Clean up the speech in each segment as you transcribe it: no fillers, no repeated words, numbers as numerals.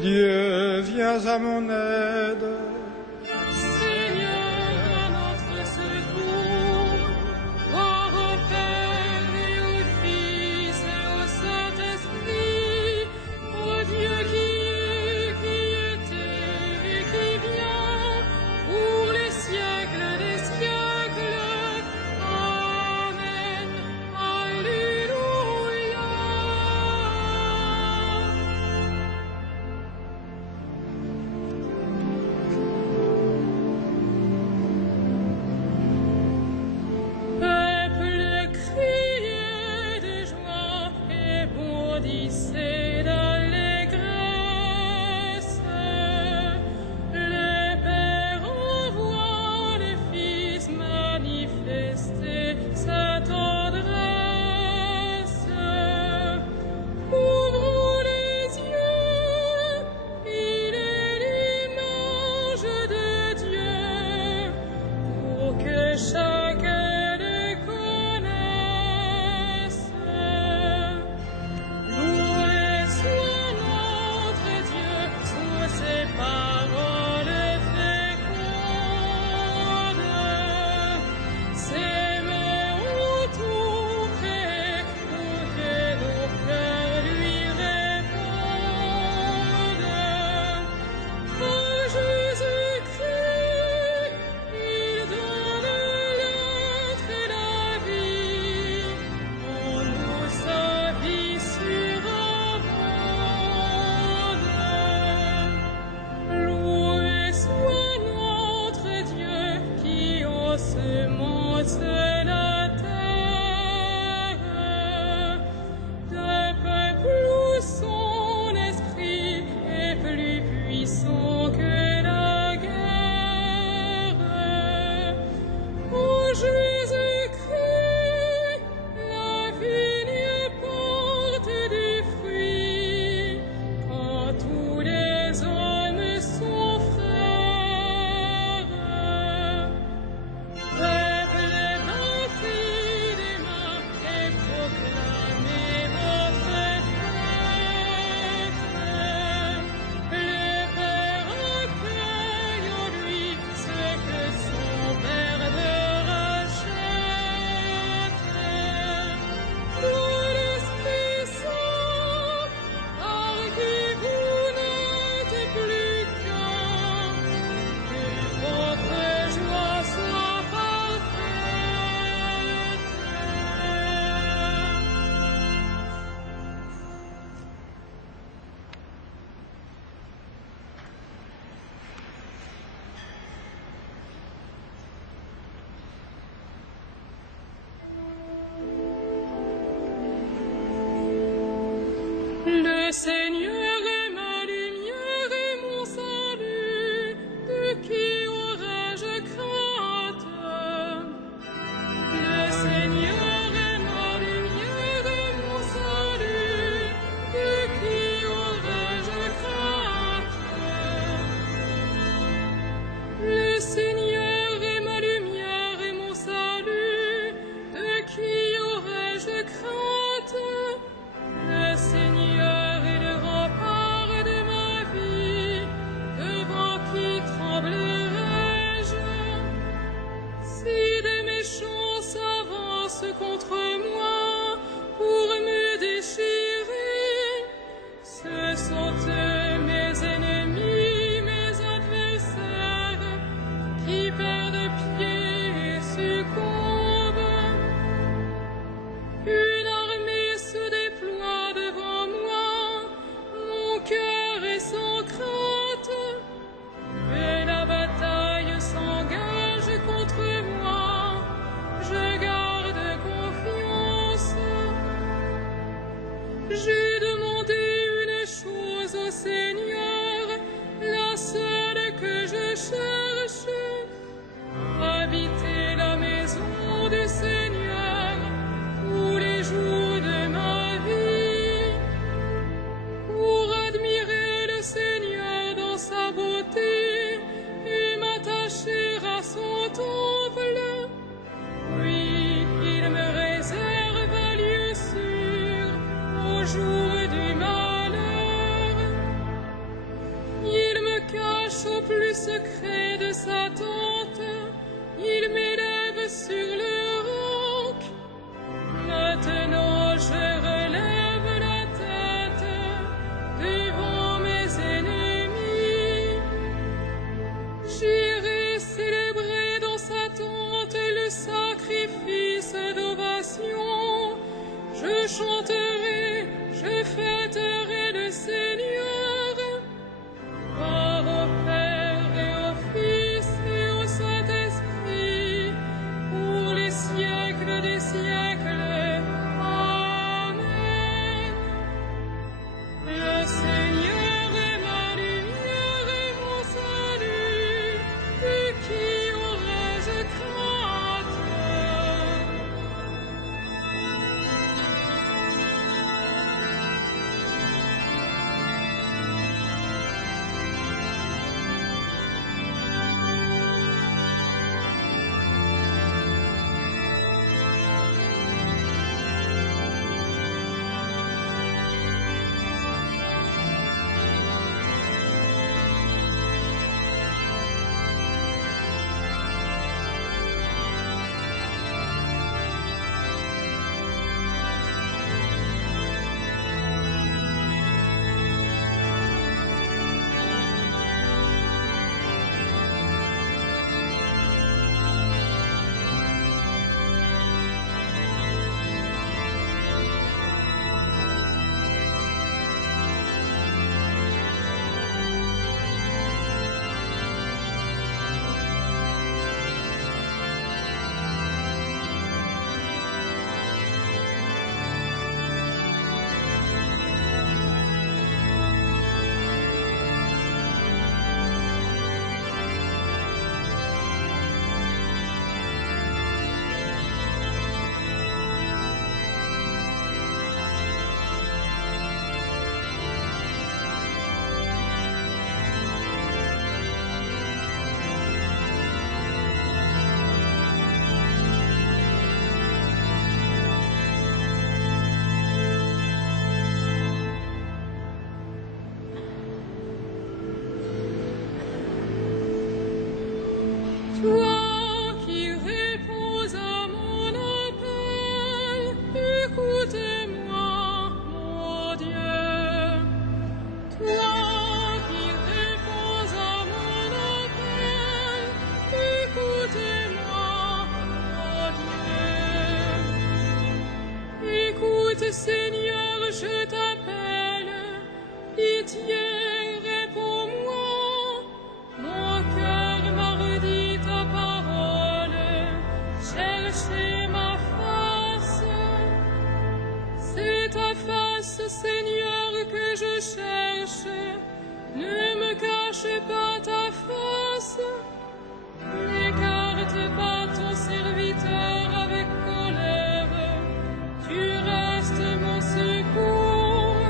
Dieu, viens à mon aide. Seigneur, à notre secours, gloire au Père et au Fils et au Saint-Esprit, au Dieu qui est, qui était et qui vient, pour les siècles des siècles. Amen. Alléluia. Peuple, criez de joie et bondissez d'allégresse. Le Père envoie le Fils manifester sa tendresse. Ouvrons les yeux, il est l'image de Dieu, pour que chacun le connaisse. Loué soit notre Dieu sous ses paroles fécondes. S'aimer en tout près pour que nos cœurs lui répondent. Oh Jésus-Christ, il donne l'être et la vie, en nous sa vie surabonde. Loué soit notre Dieu qui ensemence la terre, d'un peuple où son esprit est plus puissant que la guerre. Oh Jésus-Christ, la vigne porte des fruits, quand tous les hommes sont frères. Peuple, battez les mains et proclamez votre fête. Le Père accueille en lui ce que son Père rachète. Dans l'Esprit Saint, par qui vous n'êtes plus qu'un, que votre joie soit parfaite. Le Seigneur est ma lumière et mon salut, de qui aurais-je crainte? Le Seigneur est ma lumière et mon salut, de qui aurais-je crainte? Le Seigneur est ma lumière et mon salut, de qui aurais-je crainte? Le Seigneur est le rempart de ma vie, devant qui tremblerais-je? Si des méchants s'avancent contre moi pour me déchirer, ce sont eux mes ennemis, mes adversaires, qui perdent pied et succombent. Une armée se déploie devant moi, mon cœur est sans crainte, et la bataille s'engage contre moi, je garde confiance. J'ai demandé une chose au Seigneur, la seule que je cherche, habiter la maison du Seigneur tous les jours de ma vie, pour admirer le Seigneur dans sa beauté et m'attacher à son temple. Oui, il me réserve un lieu sûr au jour chanterai, je fêterai le Seigneur. Gloire au Père et au Fils et au Saint-Esprit, pour les siècles des siècles. Amen. Le Seigneur est ma lumière et mon salut, de qui aurais-je crainte? Toi qui réponds à mon appel, écoutez-moi, mon Dieu. Toi qui réponds à mon appel, écoutez-moi, mon Dieu. Écoute, Seigneur, je t'appelle, pitié, réponds-moi. Mon cœur m'a redit ta parole, cherchez ma face. C'est ta face, Seigneur, que je cherche. Ne me cache pas ta face. N'écarte pas ton serviteur avec colère. Tu restes mon secours.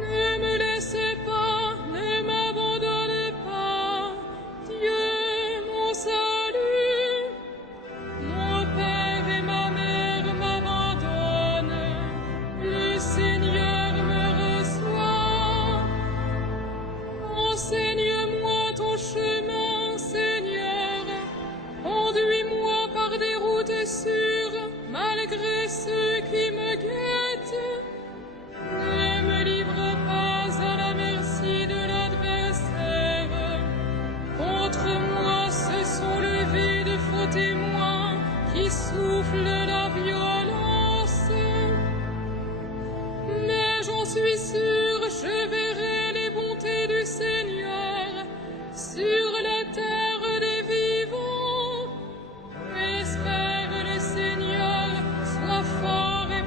Ne me laisse pas, ne m'abandonne pas, Dieu mon salut. Mon père et ma mère m'abandonnent, le Seigneur me reçoit. Enseigne-moi ton chemin, Seigneur, conduis-moi par des routes sûres, malgré ceux qui me guettent. Ne me livre pas à la merci de l'adversaire. Contre moi se sont levés de faux témoins qui soufflent la violence. Mais j'en suis sûr, je verrai les bontés du Seigneur sur la terre des vivants. Espère le Seigneur, sois fort et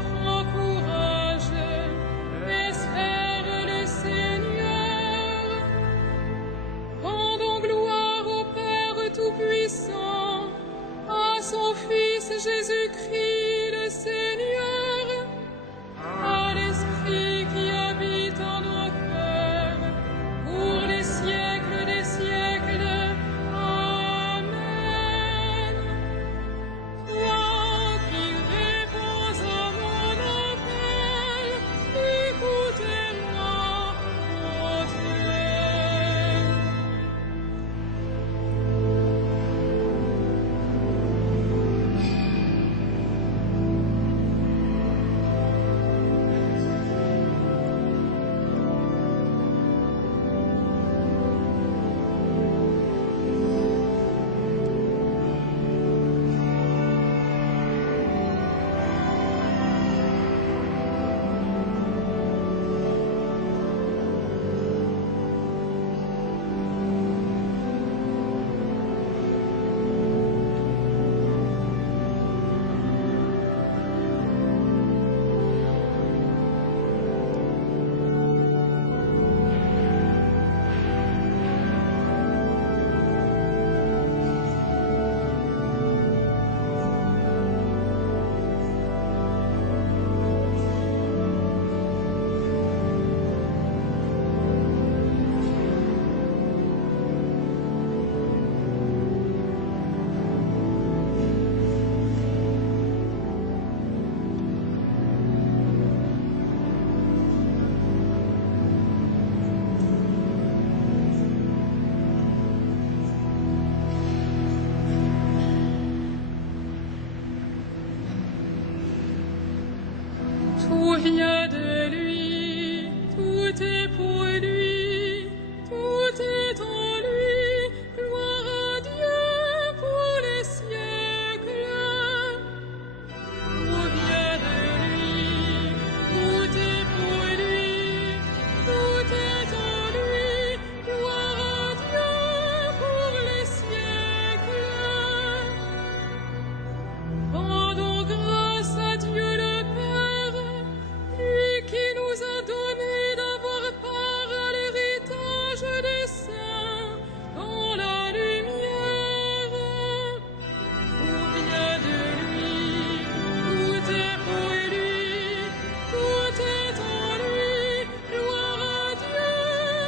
Tout vient de lui, tout est pour lui, tout est en lui. Gloire à Dieu pour les siècles. Tout vient de lui, tout est pour lui, tout est en lui. Gloire à Dieu pour les siècles. Rendons grâce à Dieu le Père, lui qui nous a donné d'avoir part à l'héritage des saints dans la lumière. Tout vient de lui, tout est pour lui, tout est en lui. Gloire à Dieu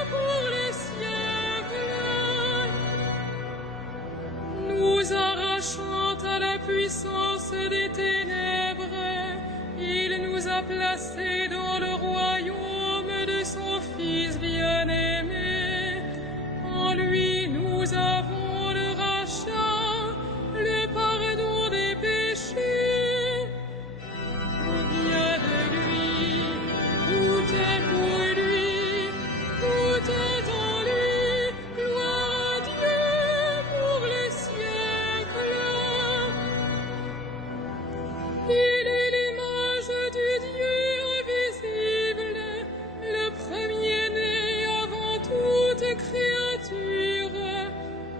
pour les siècles. Nous arrachant à la puissance des ténèbres, il nous a placés dans le royaume de son Fils bien-aimé. En lui nous avons le rachat, le pardon des péchés. Tout vient de lui, tout est pour lui, tout est en lui. Gloire à Dieu pour les siècles. Il est l'image du Dieu invisible, le premier-né avant toute créature.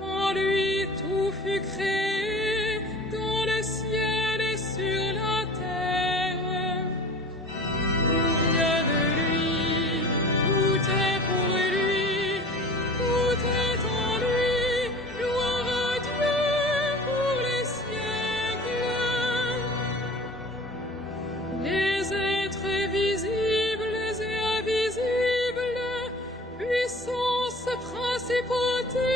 En lui tout fut créé, dans le ciel et sur la terre. Tout vient de lui, tout est pour lui, tout est en lui. Gloire à Dieu pour les siècles. Les êtres visibles et invisibles, puissance, principauté,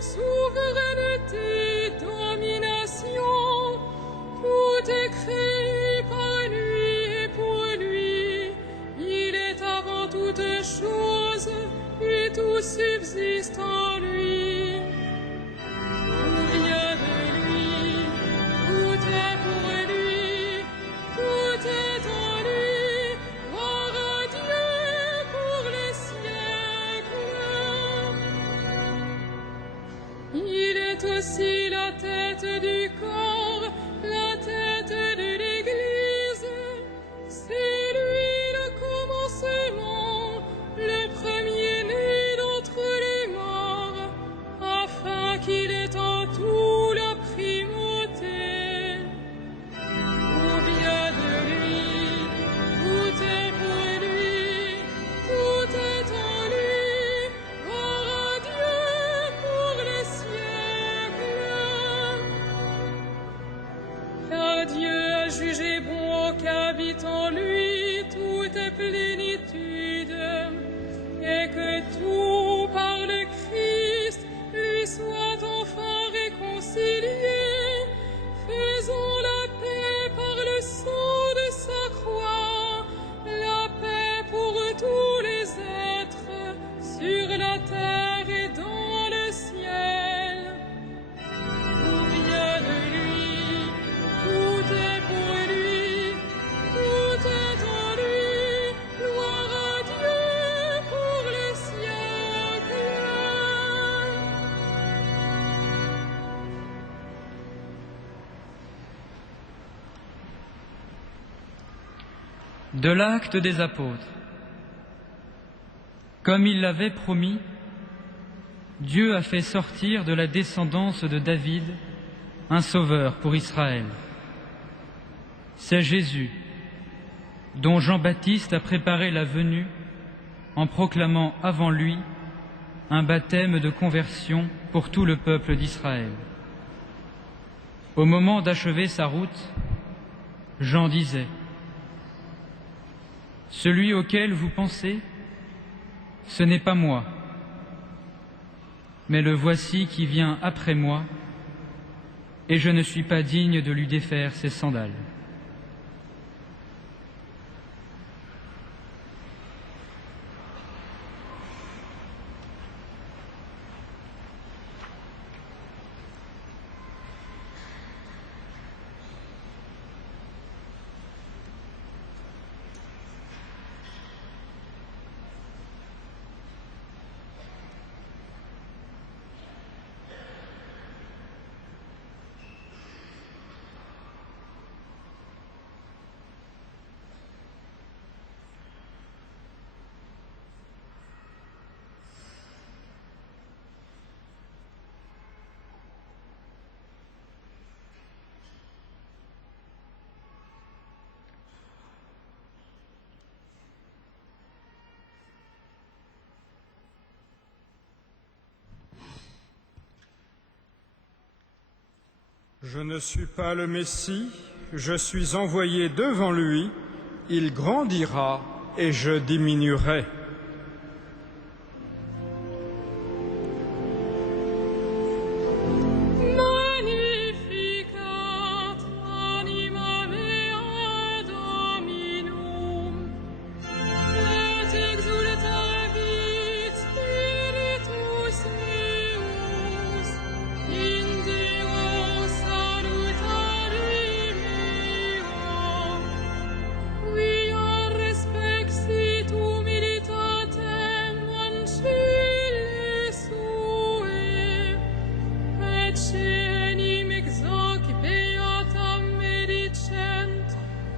souveraineté, domination, tout est créé par lui et pour lui. Il est avant toute chose et tout subsiste en lui. Tout vient de lui, tout est pour lui, tout est en lui. Gloire à Dieu pour les siècles. Il est aussi la tête du corps, la tête de l'Église. C'est lui le commencement, le premier-né d'entre les morts, afin qu'il ait en tout la primauté. Tout vient de lui, tout est pour lui, tout est en lui. Gloire à Dieu pour les siècles. Car Dieu a jugé bon qu'habite en lui toute plénitude, et que tout par le Christ lui soit enfin réconcilié. Faisons la paix par le sang de sa croix, la paix pour tous les êtres, sur la terre et dans le ciel. Tout vient de lui, tout est pour lui, tout est en lui. Gloire à Dieu pour les siècles. De l'Acte des Apôtres. Comme il l'avait promis, Dieu a fait sortir de la descendance de David un sauveur pour Israël. C'est Jésus, dont Jean-Baptiste a préparé la venue en proclamant avant lui un baptême de conversion pour tout le peuple d'Israël. Au moment d'achever sa route, Jean disait : « Celui auquel vous pensez, ce n'est pas moi, mais le voici qui vient après moi, et je ne suis pas digne de lui défaire ses sandales. » Je ne suis pas le Messie, je suis envoyé devant lui, il grandira et je diminuerai. Magnificat anima mea Dominum, et exultavit spiritus meus in Deo salutari meo, quia respexit humilitatem ancilli sue, et cenim exoci beatam medicent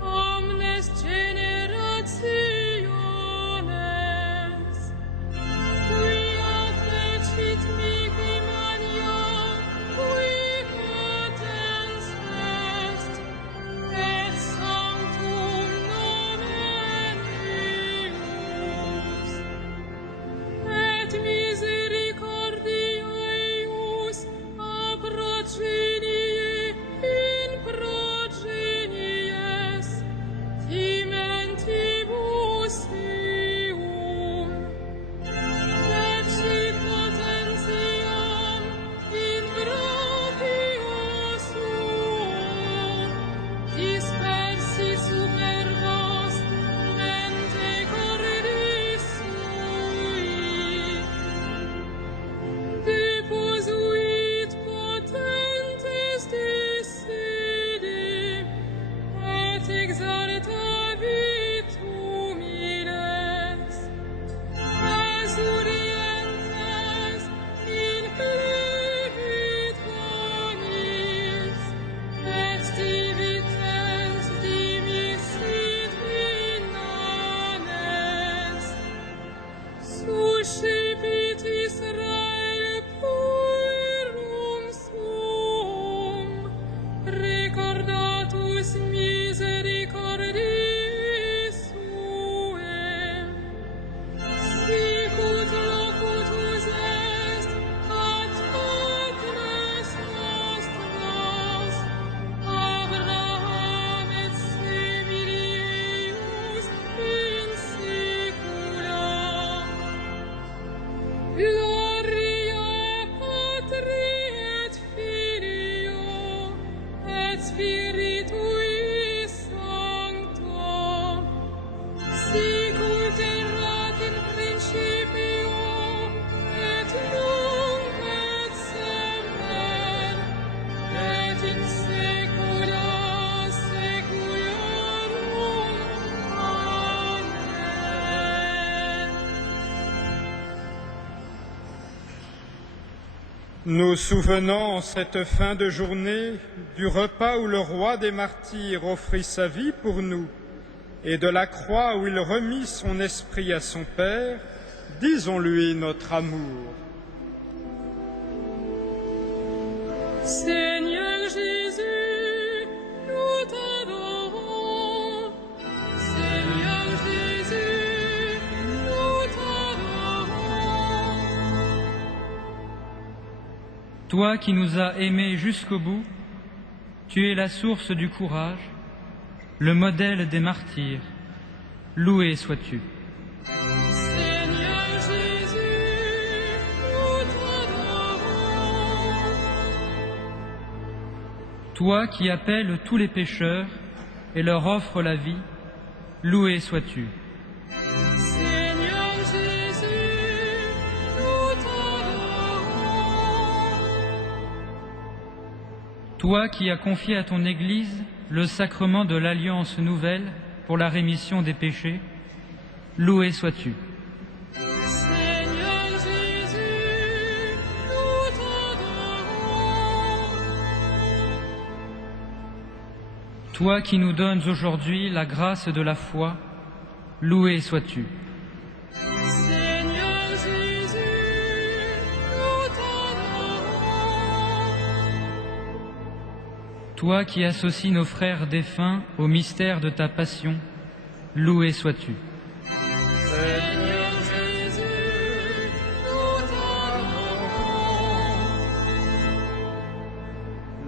omnes generationes, quia fecit mihi mania, qui potens est, et sanctum nomen eius, et misericordia eius a progenie in progenies, timentibus eum, et sit potentiam in brachio suo, dispersi super vos mente cordis sui, deposuit potentes desede, et exaltavit humiles, exurientes in plebit homis, et divites dimissit inanes, suscipit Israel puerum suum, recordatus misericordiae suae, sicut locutus est ad homines nostros, Abraham et semini eius in saecula. Gloria Patri et Filio et Spiritui Sancto, sicut erat in principio et nunc et semper et in saecula saeculorum. Amen. Nous souvenons en cette fin de journée du repas où le roi des martyrs offrit sa vie pour nous et de la croix où il remit son esprit à son Père. Disons-lui notre amour. Seigneur Jésus, nous t'adorons. Seigneur Jésus, nous t'adorons. Toi qui nous as aimés jusqu'au bout, tu es la source du courage, le modèle des martyrs. Loué sois-tu. Seigneur Jésus, nous t'adorons. Toi qui appelles tous les pécheurs et leur offres la vie, loué sois-tu. Seigneur Jésus, nous t'adorons. Toi qui as confié à ton Église le sacrement de l'Alliance nouvelle pour la rémission des péchés, loué sois-tu. Seigneur Jésus, nous t'adorons. Toi qui nous donnes aujourd'hui la grâce de la foi, loué sois-tu. Seigneur Jésus, nous t'adorons. Toi qui associes nos frères défunts au mystère de ta passion, loué sois-tu. Seigneur Jésus, nous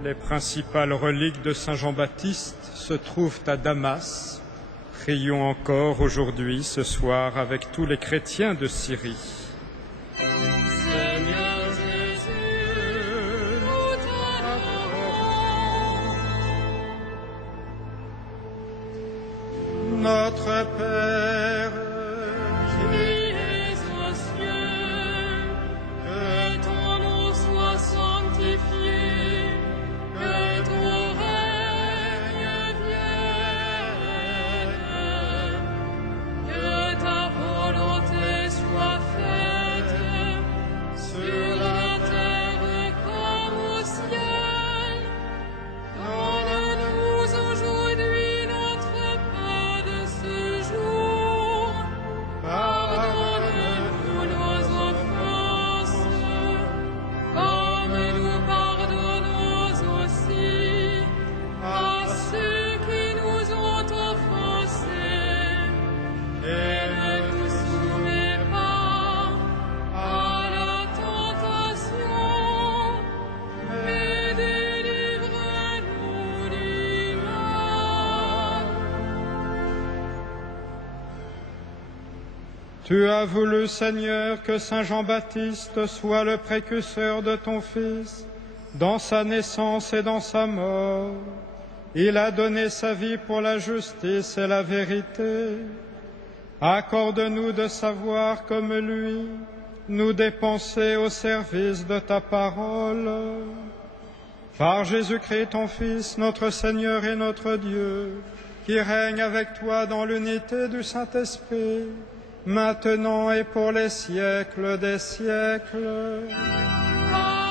t'adorons. les principales reliques de Saint Jean-Baptiste se trouvent à Damas. Prions encore aujourd'hui, ce soir, avec tous les chrétiens de Syrie. Seigneur Jésus, nous t'adorons. Notre Père, Qui es aux cieux, que ton nom soit sanctifié, que ton règne vienne, que ta volonté soit faite sur la terre comme au ciel. Donne-nous aujourd'hui notre pain de ce jour. Pardonne-nous nos offenses, comme nous pardonnons aussi à ceux qui nous ont offensés. Et ne nous soumets pas à la tentation, mais délivre-nous du mal. tu as voulu, Seigneur, que Saint Jean-Baptiste soit le précurseur de ton Fils dans sa naissance et dans sa mort. Il a donné sa vie pour la justice et la vérité. Accorde-nous de savoir comme lui, nous dépenser au service de ta parole. Par Jésus-Christ, ton Fils, notre Seigneur et notre Dieu, qui règne avec toi dans l'unité du Saint-Esprit, maintenant et pour les siècles des siècles. Amen.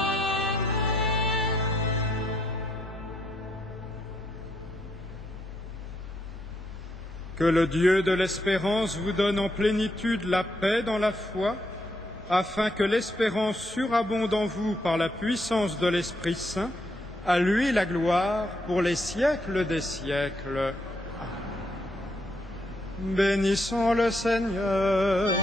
Que le Dieu de l'espérance vous donne en plénitude la paix dans la foi, afin que l'espérance surabonde en vous par la puissance de l'Esprit Saint. À lui la gloire pour les siècles des siècles. Bénissons le Seigneur.